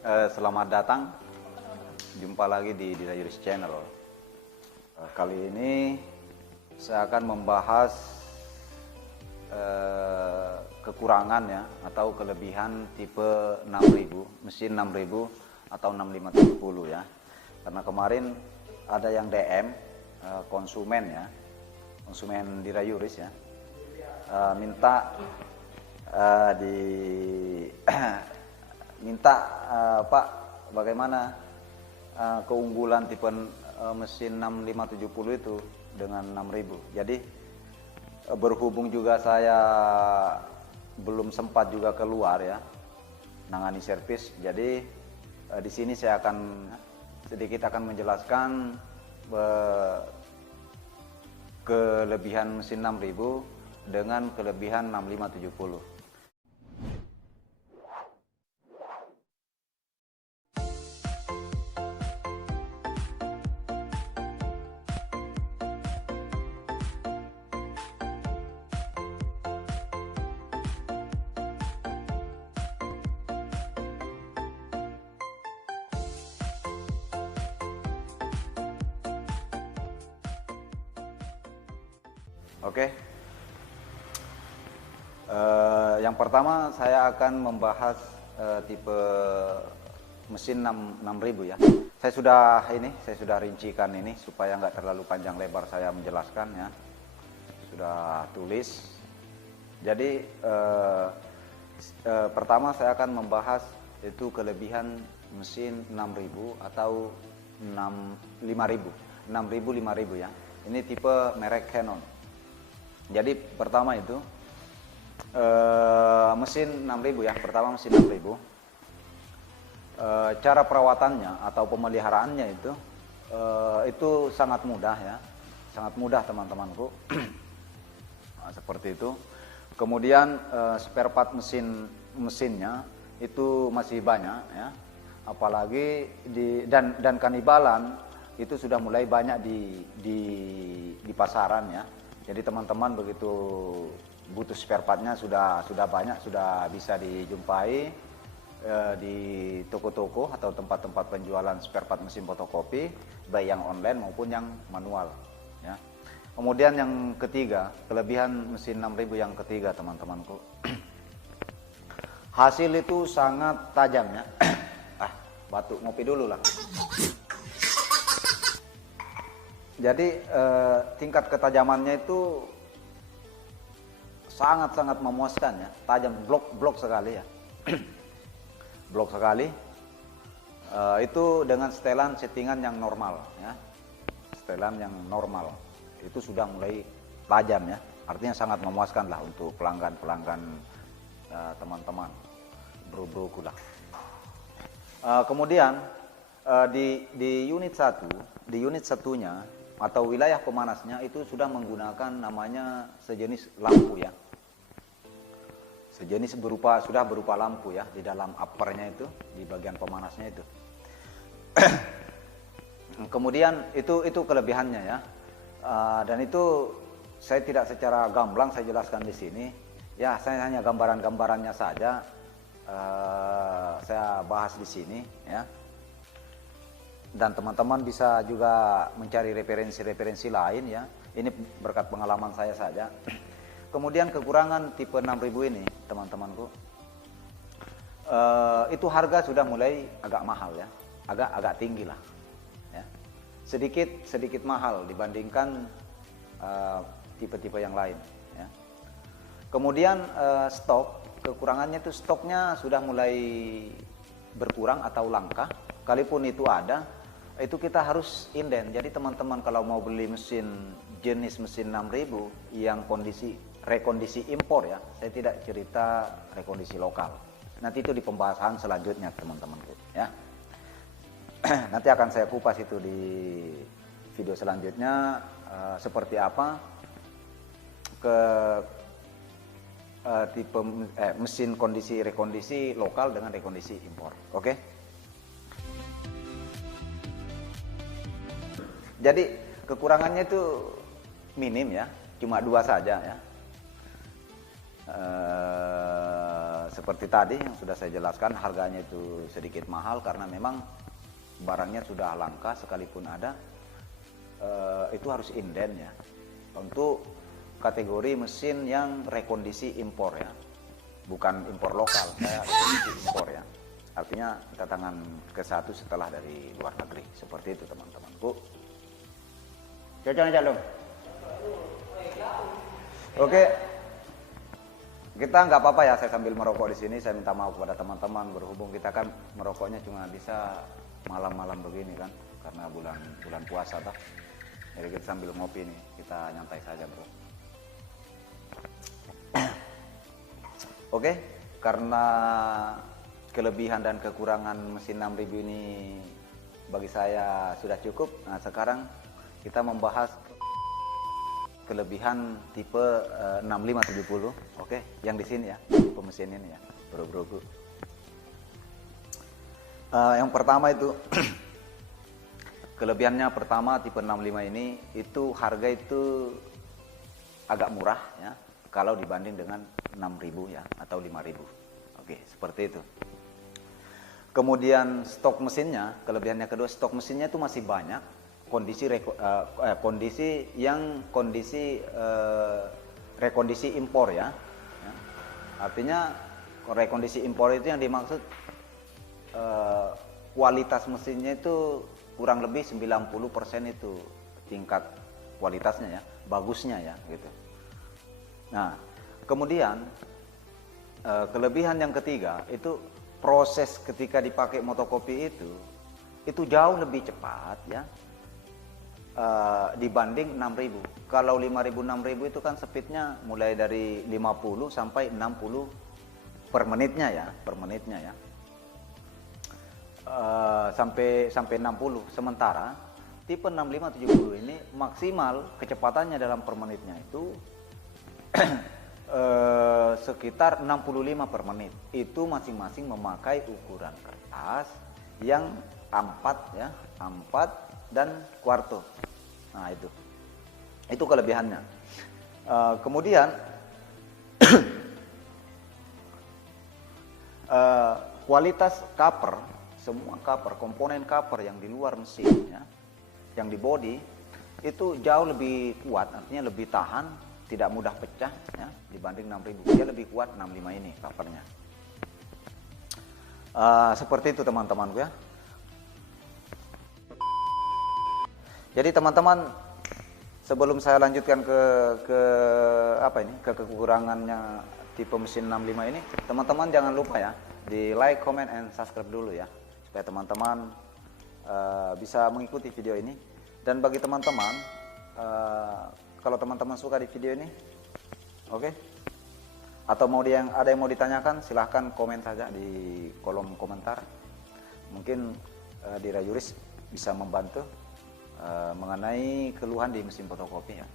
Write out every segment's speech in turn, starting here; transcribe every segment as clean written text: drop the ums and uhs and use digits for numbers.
Selamat datang, jumpa lagi di Dirayuris Channel. Kali ini saya akan membahas kekurangan ya atau kelebihan tipe 6000, mesin 6000 atau 6570 ya. Karena kemarin ada yang DM konsumen ya, konsumen Dirayuris ya, minta minta Pak, bagaimana keunggulan tipe mesin 6570 itu dengan 6000. Jadi berhubung juga saya belum sempat juga keluar ya nangani servis, jadi di sini saya akan sedikit menjelaskan kelebihan mesin 6000 dengan kelebihan 6570. Oke. Yang pertama saya akan membahas tipe mesin 6000 ya. Saya sudah rincikan ini supaya nggak terlalu panjang lebar saya menjelaskan ya. Sudah tulis. Jadi pertama saya akan membahas itu kelebihan mesin 6000 atau 5000 ya. Ini tipe merek Canon. Jadi pertama itu mesin 6000 ya, pertama mesin 6000. Cara perawatannya atau pemeliharaannya itu sangat mudah ya, sangat mudah teman-temanku. Nah, seperti itu. Kemudian spare part mesinnya itu masih banyak ya, apalagi dan kanibalan itu sudah mulai banyak di pasaran ya. Jadi teman-teman begitu butuh spare partnya sudah banyak, sudah bisa dijumpai di toko-toko atau tempat-tempat penjualan spare part mesin fotokopi, baik yang online maupun yang manual ya. Kemudian yang ketiga, kelebihan mesin 6000 yang ketiga teman-temanku, hasil itu sangat tajam ya. Batuk, ngopi dulu lah. Jadi tingkat ketajamannya itu sangat-sangat memuaskan ya, tajam, blok sekali ya. Blok sekali. Itu dengan setelan settingan yang normal ya. Setelan yang normal itu sudah mulai tajam ya. Artinya sangat memuaskan lah untuk pelanggan teman-teman, bro-broku lah. Kemudian di unit satunya atau wilayah pemanasnya itu sudah menggunakan namanya sejenis lampu ya. Sejenis sudah berupa lampu ya di dalam uppernya itu, di bagian pemanasnya itu. Kemudian itu kelebihannya ya. Dan itu saya tidak secara gamblang saya jelaskan di sini. Ya, saya hanya gambaran-gambarannya saja saya bahas di sini ya. Dan teman-teman bisa juga mencari referensi-referensi lain ya. Ini berkat pengalaman saya saja. Kemudian kekurangan tipe 6000 ini teman-temanku, itu harga sudah mulai agak mahal ya, agak tinggi lah ya. Sedikit mahal dibandingkan tipe-tipe yang lain ya. Kemudian kekurangannya itu stoknya sudah mulai berkurang atau langka. Kalaupun itu ada, itu kita harus inden. Jadi teman-teman kalau mau beli jenis mesin 6000 yang rekondisi impor ya, saya tidak cerita rekondisi lokal. Nanti itu di pembahasan selanjutnya teman-temanku ya. Nanti akan saya kupas itu di video selanjutnya seperti apa tipe mesin rekondisi lokal dengan rekondisi impor. Oke? Jadi kekurangannya itu minim ya, cuma 2 saja ya. seperti tadi yang sudah saya jelaskan, harganya itu sedikit mahal karena memang barangnya sudah langka, sekalipun ada itu harus inden ya. Untuk kategori mesin yang rekondisi impor ya, bukan impor lokal, saya rekondisi impor ya. Artinya tantangan ke-1 setelah dari luar negeri. Seperti itu teman-temanku. Cocok aja dong. Oke. Kita nggak apa-apa ya, saya sambil merokok di sini. Saya minta maaf kepada teman-teman, berhubung kita kan merokoknya cuma bisa malam-malam begini kan, karena bulan puasa toh. Jadi kita sambil ngopi nih, kita nyantai saja bro. Oke, karena kelebihan dan kekurangan mesin 6000 ini bagi saya sudah cukup. Nah sekarang kita membahas kelebihan tipe 6570. Oke, yang di sini ya, tipe mesin ini ya, bro-broku. Yang pertama itu kelebihannya, pertama tipe 65 ini itu harga itu agak murah ya kalau dibanding dengan 6000 ya atau 5000. Oke, seperti itu. Kemudian stok mesinnya, kelebihannya kedua, stok mesinnya itu masih banyak. Kondisi rekondisi impor ya. Artinya rekondisi impor itu yang dimaksud kualitas mesinnya itu kurang lebih 90% itu tingkat kualitasnya ya, bagusnya ya gitu. Nah, kemudian kelebihan yang ketiga itu proses ketika dipakai motokopi itu jauh lebih cepat ya dibanding 6000. Kalau 5000 6000 itu kan speednya mulai dari 50 sampai 60 per menitnya ya, sampai 60. Sementara tipe 6570 ini maksimal kecepatannya dalam per menitnya itu sekitar 65 per menit. Itu masing-masing memakai ukuran kertas yang A4 ya, A4 dan kuarto. Nah itu kelebihannya. Kemudian kualitas cover, semua cover, komponen cover yang di luar mesin ya, yang di body itu jauh lebih kuat, artinya lebih tahan, tidak mudah pecah ya, dibanding 6000. Dia lebih kuat 65 ini covernya. Seperti itu teman-temanku ya. Jadi teman-teman, sebelum saya lanjutkan ke kekurangannya tipe mesin 65 ini, teman-teman jangan lupa ya di like, comment, and subscribe dulu ya, supaya teman-teman bisa mengikuti video ini. Dan bagi teman-teman, kalau teman-teman suka di video ini, oke, atau ada yang mau ditanyakan, silahkan komen saja di kolom komentar. Mungkin Dirajuris bisa membantu mengenai keluhan di mesin fotokopi ya,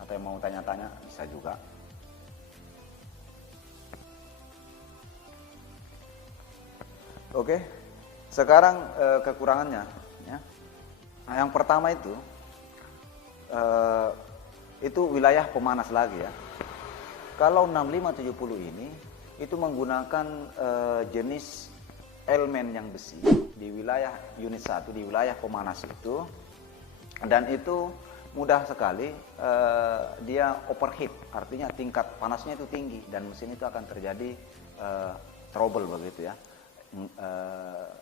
atau yang mau tanya-tanya bisa juga. Oke, sekarang kekurangannya ya. Nah, yang pertama itu wilayah pemanas lagi ya. Kalau 6570 ini itu menggunakan jenis elemen yang besi di wilayah unit 1, di wilayah pemanas itu, dan itu mudah sekali dia overheat, artinya tingkat panasnya itu tinggi dan mesin itu akan terjadi trouble begitu ya,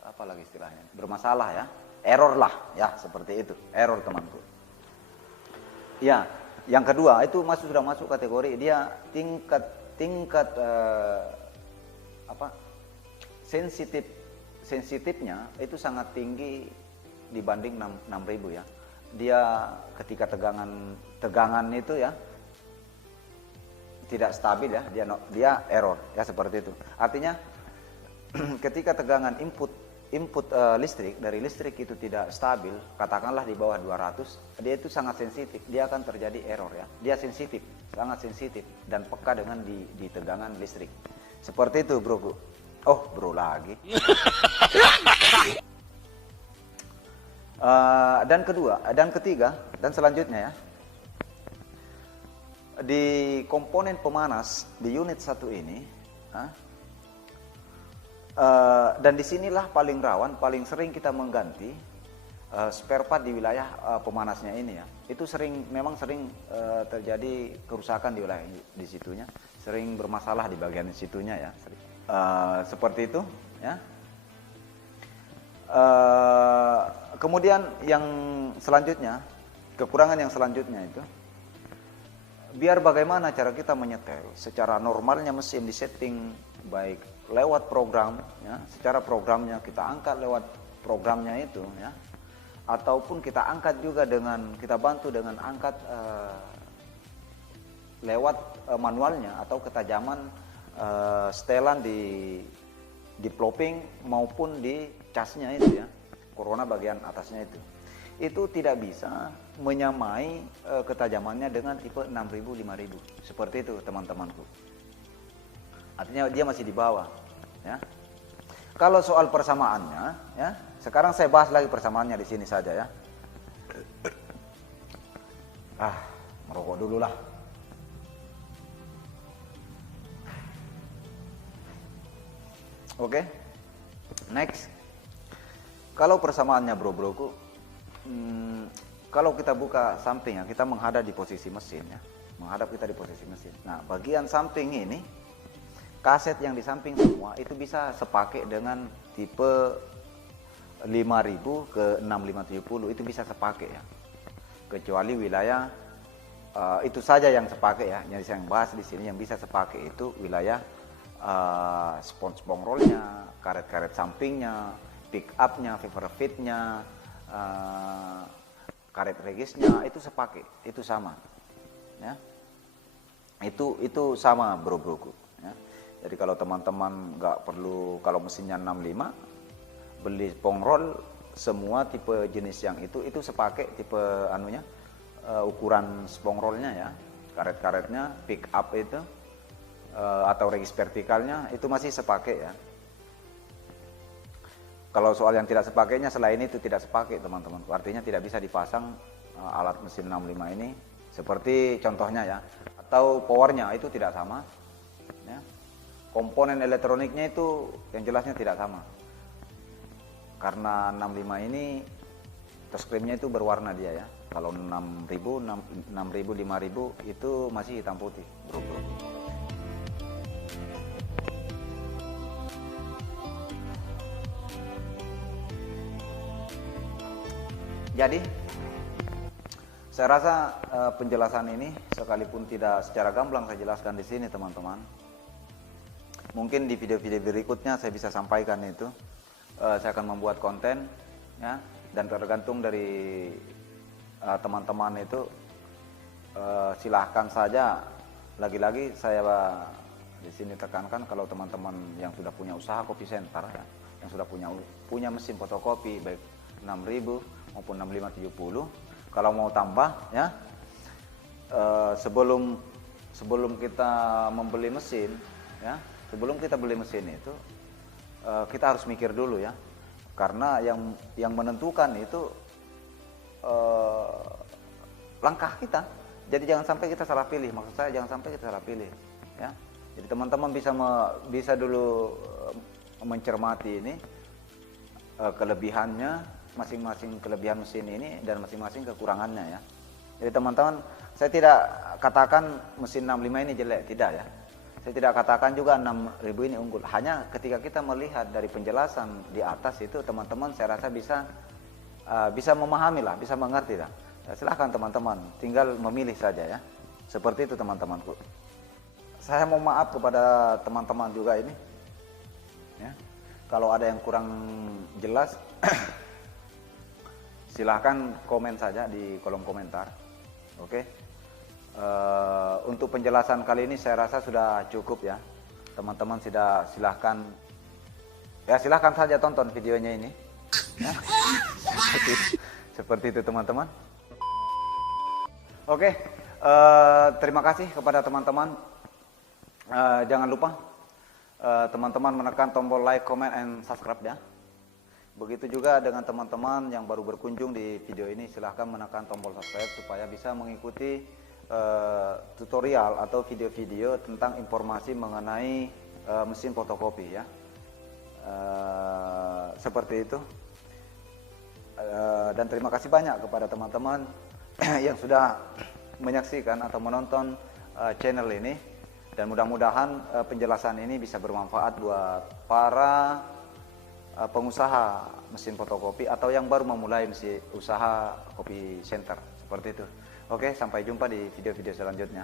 apalagi istilahnya, bermasalah ya, error lah ya, seperti itu, error temanku ya. Yang kedua itu sudah masuk kategori dia tingkat sensitifnya itu sangat tinggi dibanding 6000 ya. Dia ketika tegangan itu ya tidak stabil ya, dia error ya, seperti itu. Artinya ketika tegangan input listrik dari listrik itu tidak stabil, katakanlah di bawah 200, dia itu sangat sensitif, dia akan terjadi error ya. Dia sensitif, sangat sensitif dan peka dengan di tegangan listrik. Seperti itu bro. Oh bro lagi. Dan ketiga dan selanjutnya ya, di komponen pemanas di unit 1 ini Dan disinilah paling rawan, paling sering kita mengganti spare part di wilayah pemanasnya ini ya. Itu memang sering terjadi kerusakan di wilayah di situnya, sering bermasalah di bagian situnya ya. Seperti itu ya. Kemudian yang selanjutnya, kekurangan yang selanjutnya itu, biar bagaimana cara kita menyetel secara normalnya mesin disetting baik lewat program ya, secara programnya kita angkat lewat programnya itu ya, ataupun kita angkat juga kita bantu dengan angkat lewat manualnya atau ketajaman setelan di plopping maupun di casnya itu ya, corona bagian atasnya itu tidak bisa menyamai ketajamannya dengan tipe 6000 5000 seperti itu teman-temanku. Artinya dia masih di bawah ya. Kalau soal persamaannya ya, sekarang saya bahas lagi persamaannya di sini saja ya. Merokok dulu lah. Oke. Next. Kalau persamaannya bro-broku, kalau kita buka samping ya, kita menghadap di posisi mesin ya. Menghadap kita di posisi mesin. Nah, bagian samping ini, kaset yang di samping semua itu bisa sepakai dengan tipe 5000 ke 6570, itu bisa sepakai ya. Kecuali wilayah itu saja yang sepakai ya. Yang saya bahas di sini yang bisa sepakai itu wilayah spons rollnya, karet-karet sampingnya, pick upnya, fever fitnya, karet regisnya itu sepakai, itu sama ya. Itu sama bro-broku ya. Jadi kalau teman-teman nggak perlu, kalau mesinnya 65 beli spong roll semua tipe jenis yang itu sepakai tipe ukuran spong rollnya ya, karet-karetnya, pick up itu atau regis vertikalnya itu masih sepakai ya. Kalau soal yang tidak sepakainya, selain itu tidak sepakai teman-teman, artinya tidak bisa dipasang alat mesin 65 ini seperti contohnya ya, atau powernya itu tidak sama ya. Komponen elektroniknya itu yang jelasnya tidak sama, karena 65 ini touchscreen-nya itu berwarna dia ya. Kalau 6000, 5000 itu masih hitam putih bro. Jadi saya rasa penjelasan ini sekalipun tidak secara gamblang saya jelaskan di sini teman-teman, mungkin di video-video berikutnya saya bisa sampaikan itu. Saya akan membuat konten ya, dan tergantung dari teman-teman itu, silahkan saja. Lagi-lagi saya di sini tekankan, kalau teman-teman yang sudah punya usaha kopi center ya, yang sudah punya mesin fotokopi baik 6000 maupun 6570, kalau mau tambah ya, sebelum kita membeli mesin ya, sebelum kita beli mesin itu kita harus mikir dulu ya, karena yang menentukan itu langkah kita. Jadi jangan sampai kita salah pilih, maksud saya jangan sampai kita salah pilih ya. Jadi teman-teman bisa dulu mencermati ini kelebihannya, masing-masing kelebihan mesin ini dan masing-masing kekurangannya ya. Jadi teman-teman, saya tidak katakan mesin 65 ini jelek, tidak ya. Saya tidak katakan juga 6000 ini unggul. Hanya ketika kita melihat dari penjelasan di atas itu, teman-teman saya rasa bisa memahami lah, bisa mengerti lah. Ya, silahkan teman-teman, tinggal memilih saja ya. Seperti itu teman-temanku. Saya mau maaf kepada teman-teman juga ini ya. Kalau ada yang kurang jelas silahkan komen saja di kolom komentar. Oke. Untuk penjelasan kali ini saya rasa sudah cukup ya. Teman-teman silahkan saja tonton videonya ini. Ya. Seperti itu teman-teman. Oke. Terima kasih kepada teman-teman. Jangan lupa teman-teman menekan tombol like, comment, and subscribe ya. Begitu juga dengan teman-teman yang baru berkunjung di video ini, silahkan menekan tombol subscribe supaya bisa mengikuti tutorial atau video-video tentang informasi mengenai mesin fotokopi ya. Seperti itu. Dan terima kasih banyak kepada teman-teman yang sudah menyaksikan atau menonton channel ini, dan mudah-mudahan penjelasan ini bisa bermanfaat buat para pengusaha mesin fotokopi atau yang baru memulai usaha kopi center seperti itu. Oke, sampai jumpa di video-video selanjutnya.